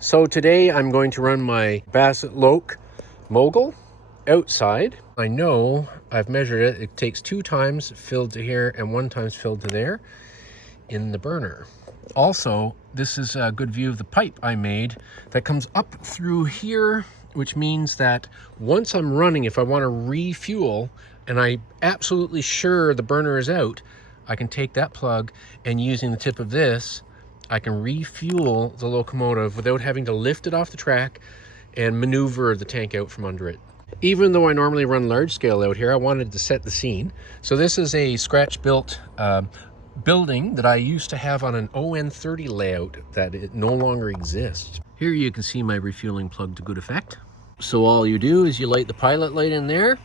So today I'm going to run my Bassett-Lowke Mogul outside. I know I've measured it. It takes 2 times filled to here and 1 times filled to there in the burner. Also, this is a good view of the pipe I made that comes up through here, which means that once I'm running, if I want to refuel and I'm absolutely sure the burner is out, I can take that plug and using the tip of this, I can refuel the locomotive without having to lift it off the track and maneuver the tank out from under it. Even though I normally run large scale out here, I wanted to set the scene. So this is a scratch built building that I used to have on an ON30 layout that it no longer exists. Here you can see my refueling plug to good effect. So all you do is you light the pilot light in there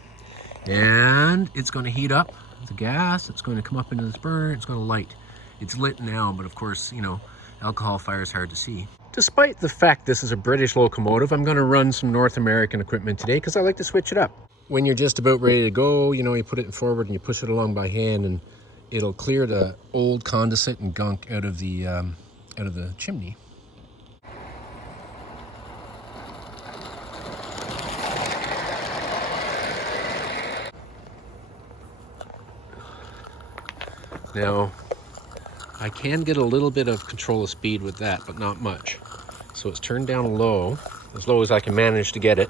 and it's going to heat up the gas. It's going to come up into this burner. It's going to light. It's lit now, but of course, you know, alcohol fire is hard to see. Despite the fact this is a British locomotive, I'm going to run some North American equipment today because I like to switch it up. When you're just about ready to go, you know, you put it in forward and you push it along by hand and it'll clear the old condensate and gunk out of the chimney. Now, I can get a little bit of control of speed with that, but not much. So it's turned down low as I can manage to get it.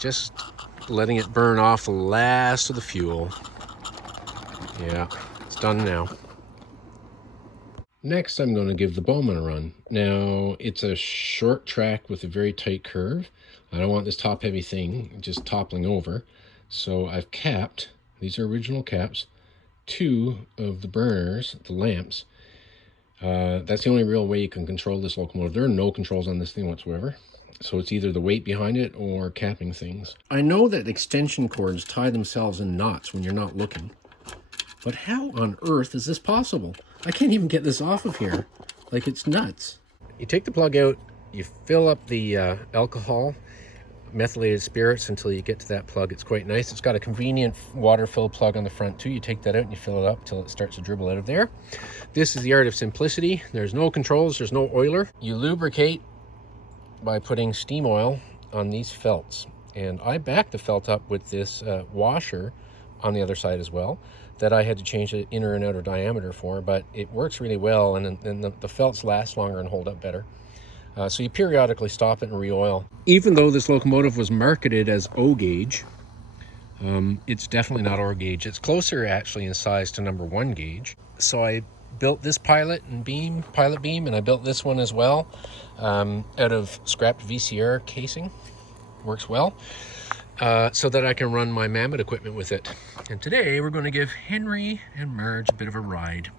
Just letting it burn off the last of the fuel. Yeah, it's done now. Next, I'm going to give the Bowman a run. Now, it's a short track with a very tight curve. I don't want this top-heavy thing just toppling over. So I've capped, these are original caps, 2 of the burners, the lamps. That's the only real way you can control this locomotive. There are no controls on this thing whatsoever. So it's either the weight behind it or capping things. I know that extension cords tie themselves in knots when you're not looking. But how on earth is this possible? I can't even get this off of here. Like, it's nuts. You take the plug out, you fill up the alcohol, methylated spirits until you get to that plug. It's quite nice. It's got a convenient water fill plug on the front too. You take that out and you fill it up till it starts to dribble out of there. This is the art of simplicity. There's no controls, there's no oiler. You lubricate by putting steam oil on these felts. And I backed the felt up with this washer on the other side as well that I had to change the inner and outer diameter for, but it works really well and the felts last longer and hold up better. So you periodically stop it and re-oil. Even though this locomotive was marketed as O gauge, it's definitely not O gauge. It's closer actually in size to number 1 gauge. So I built this pilot beam, and I built this one as well out of scrapped VCR casing. Works well. So that I can run my Mamod equipment with it. And today we're going to give Henry and Marge a bit of a ride.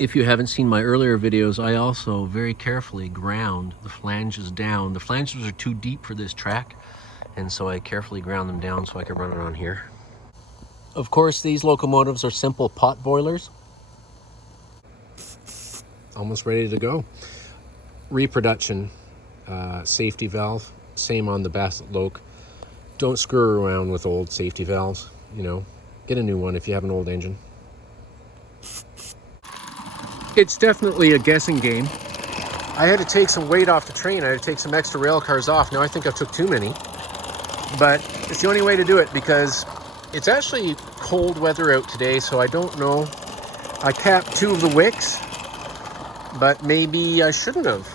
If you haven't seen my earlier videos, I also very carefully ground the flanges down. The flanges are too deep for this track, and so I carefully ground them down so I can run it on here. Of course, these locomotives are simple pot boilers. Almost ready to go. Reproduction, safety valve, same on the Bassett-Lowke. Don't screw around with old safety valves, you know. Get a new one if you have an old engine. It's definitely a guessing game. I had to take some weight off the train. I had to take some extra rail cars off. Now I think I took too many. But it's the only way to do it because it's actually cold weather out today, so I don't know. I capped 2 of the wicks, but maybe I shouldn't have.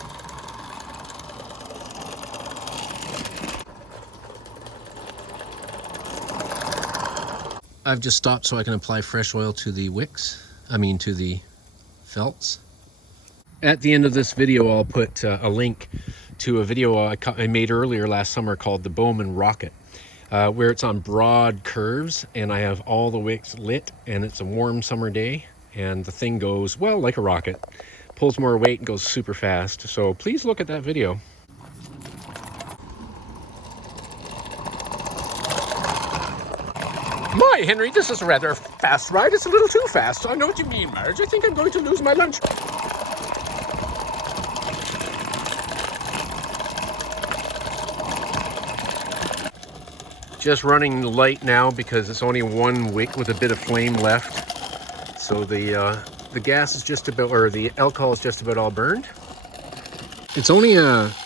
I've just stopped so I can apply fresh oil to the wicks, to the felts. At the end of this video, I'll put a link to a video I made earlier last summer called the Bowman Rocket, where it's on broad curves and I have all the wicks lit and it's a warm summer day and the thing goes, well, like a rocket. pulls more weight and goes super fast. So please look at that video. My, Henry, this is a rather fast ride. It's a little too fast. I know what you mean, Marge. I think I'm going to lose my lunch. Just running light now because it's only one wick with a bit of flame left. So the gas is just about, or the alcohol is just about all burned. It's only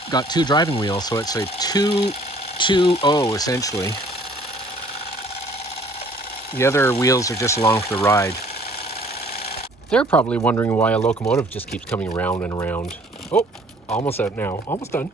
got 2 driving wheels, so it's a 2-2-0 essentially. The other wheels are just along for the ride. They're probably wondering why a locomotive just keeps coming around and around. Oh, almost out now. Almost done.